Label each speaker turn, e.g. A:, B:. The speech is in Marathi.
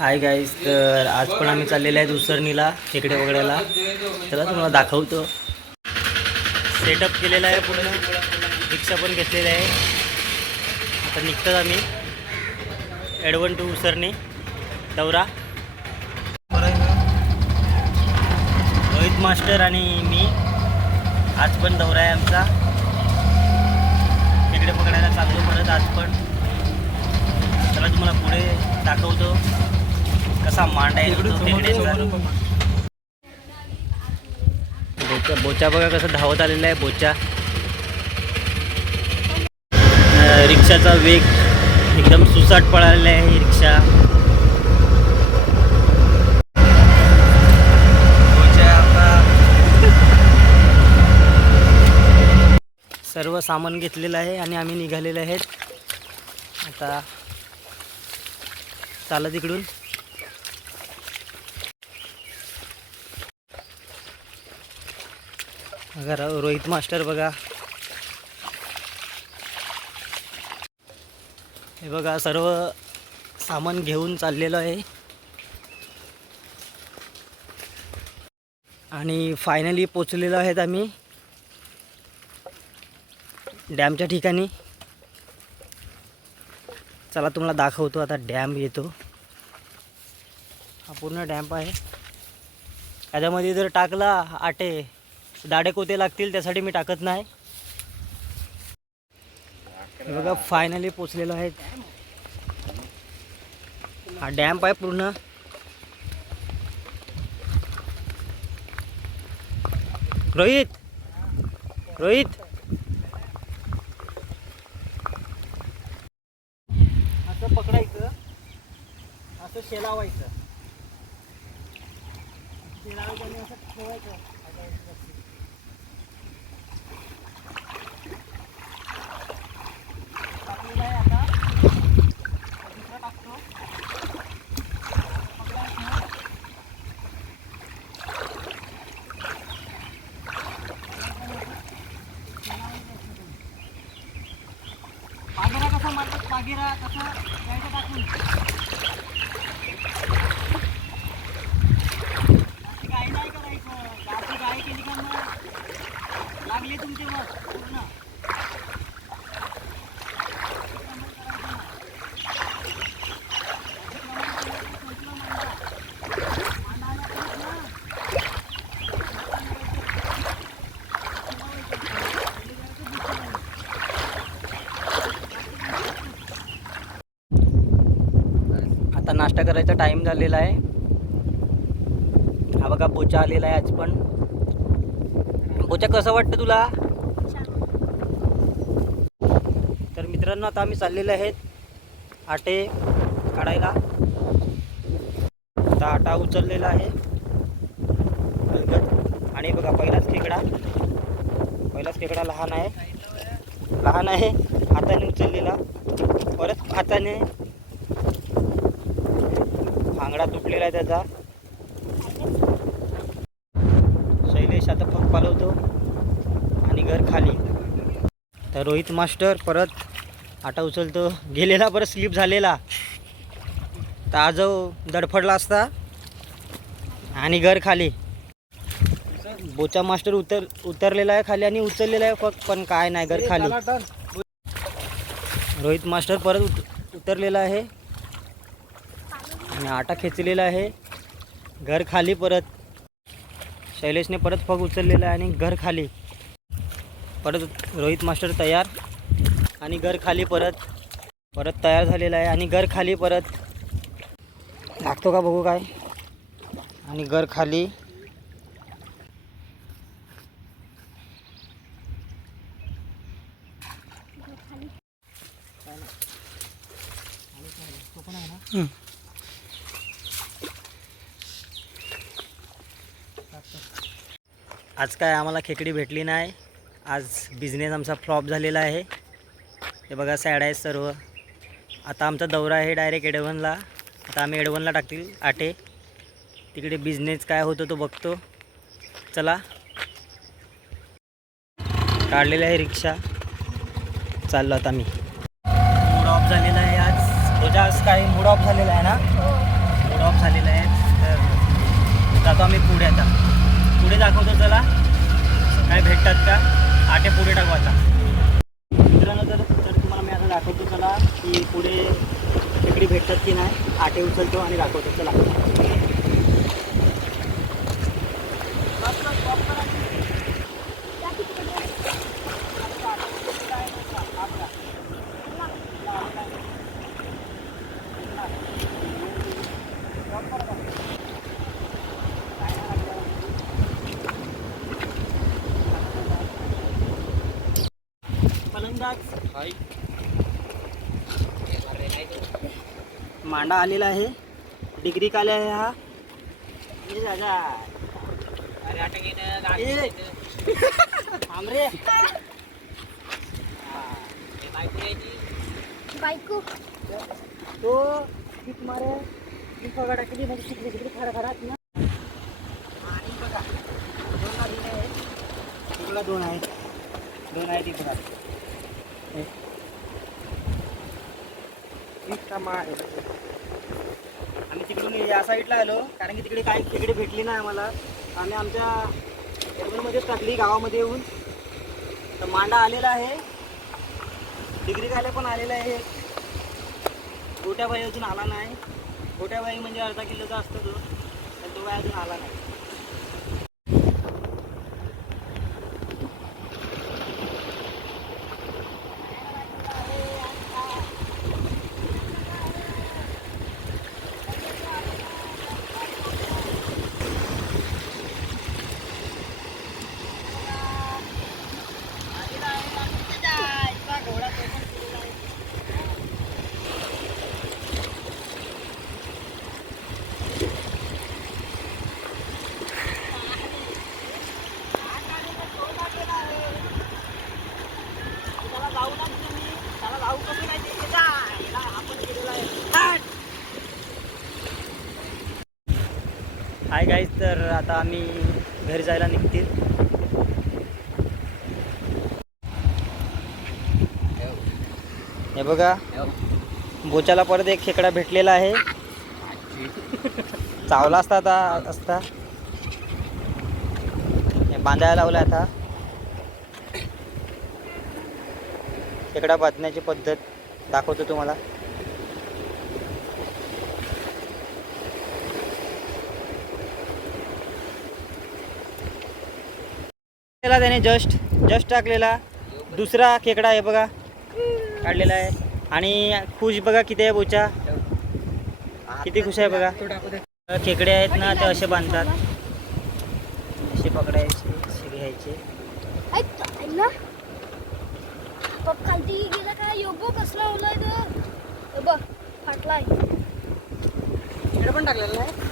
A: हाय गाईज तर आज पण आम्ही चाललेले आहेत उसरणीला खेकडे वगैरेला. चला तुम्हाला दाखवतो. सेटअप केलेला आहे पूर्ण. रिक्षा पण घेतलेली आहे. आता निघतात आम्ही. ॲडवन टू उसरणी. दौरा. रोहित मास्टर आणि मी. आज पण दौरा आहे आमचा. खेकडे पकडायला चाललो. बोचा बोचा बघा कसं धावत आलेला आहे बोचा. रिक्षाचा वेग एकदम सुसाट पळालेला आहे ही रिक्षा सर्व सामान घेतलेलं आहे आणि आम्ही निघालेले आहेत. आता चालत इकडून. घरा रोहित मास्टर बघा. हे बघा सर्व सामान घेऊन चाललेलं आहे. आणि फायनली पोचलेलो आहेत आम्ही. डॅमच्या ठिकाणी. चला तुम्हाला दाखवतो आता डॅम येतो. हा पूर्ण डॅम्प आहे. याच्यामध्ये जर टाकला आटे दाडे कोते लागतील त्यासाठी मी टाकत नाही. बघा फायनली पोचलेलो आहे हा डॅम्प आहे पूर्ण. रोहित रोहित. असं पकडायचं असं शेलावायचं. शेलावायचं आणि असं ठेवायचं टाकलेलं आहे आता दुसरा टाकतो पकडायचं पागिरा कसा मारतात पागिरा कसं द्यायचं टाकून अशी गाय नाही करायचं गाठी गाय केली का मग लागली तुमचे मग पूर्ण आता नाश्ता करायचा टाईम झालेला आहे. हा बघा बोचा आलेला आहे आज पण. बोचा कसं वाटतं तुला? तर मित्रांनो आता आम्ही चाललेले आहेत आटे काढायला. आता आटा उचललेला आहे. आणि बघा पहिलाच खेकडा. पहिलाच खेकडा लहान आहे. लहान आहे. हाताने उचललेला. परत हाताने भांगडा तुटलेला आहे त्याचा. शैलेश आता फक पालवतो आणि घर खाली. तर रोहित मास्टर परत आटा उचलतो. गेलेला परत स्लिप झालेला. तर आज दडफडला असता आणि घर खाली. बोचा मास्टर उतर उतरलेला आहे खाली आणि उचललेला आहे फक्त पण काय नाही घर खाली. रोहित मास्टर परत उत उतरलेला आहे. आणि आटा खेचलेला आहे. घर खाली परत शैलेशने परत फग उचललेला आहे आणि घर खाली परत रोहित मास्टर तयार आणि घर खाली परत परत तयार झालेला आहे आणि घर खाली परत. लागतो का बघू काय? आणि घर खाली. हं. आज काय आम्हाला खेकडी भेटली नाही. आज बिझनेस आमचा फ्लॉप झालेला आहे. हे बघा सॅड आहे सर्व. आता आमचा दौरा आहे डायरेक्ट एडवनला. आता आम्ही एडवनला टाकतील आटे. तिकडे बिझनेस काय होतो तो बघतो. चला. काढलेली आहे रिक्षा. चाललो आता मी मूड ऑफ झालेला आहे आज. रोजा आज काय मूड ऑफ झालेला आहे ना? मूड ड्रॉप झालेले आहेत तर जातो आम्ही पुढे आता. पुढे दाखवतो चला. काय भेटतात का? आटे पुढे टाकू आता. मित्रांनो तर तर तुम्हाला मी आता दाखवतो चला की पुढे तिकडे भेटतात की नाही. आटे उचलतो आणि दाखवतो. चला. मांडा आलेला आहे. डिग्री काले आहे हा.
B: बायको
A: तो. किक मारे. ती टाकली म्हणजे तिकडे तिकडे खडा खडा ना. आणि बघा. दोन तिकडला दोन आहेत दोन हे. आहे. आम्ही तिकडून या साईडला आलो कारण की तिकडे काही तिकडे भेटली नाही आम्हाला. आम्ही आमच्या एरियामध्येच टाकली गावामध्ये येऊन. तर मांडा आलेला आहे. डिग्री खायला पण आलेला आहे. गोट्याबाई अजून आला नाही. गोट्याबाई म्हणजे अर्धा किलोचा असतो तो तर तो काय अजून आला नाही. गाईज तर आता आम्ही घरी जायला निघतील. हे बघा. बोचाला परत एक खेकडा भेटलेला आहे. चावला असता आता असता. हे बांधायला लावला आता. खेकडा बांधण्याची पद्धत दाखवतो तुम्हाला. टाकलेला त्याने जस्ट जस्ट टाकलेला. दुसरा खेकडा आहे बघा. काढलेला आहे. आणि खुश बघा किती आहे बोचा. किती खुश आहे बघा. खेकडे आहेत ना ते असे बांधतात. असे पकडायचे असे घ्यायचे.
B: कसला बघ फाटलाय.
A: पण टाकलेला आहे.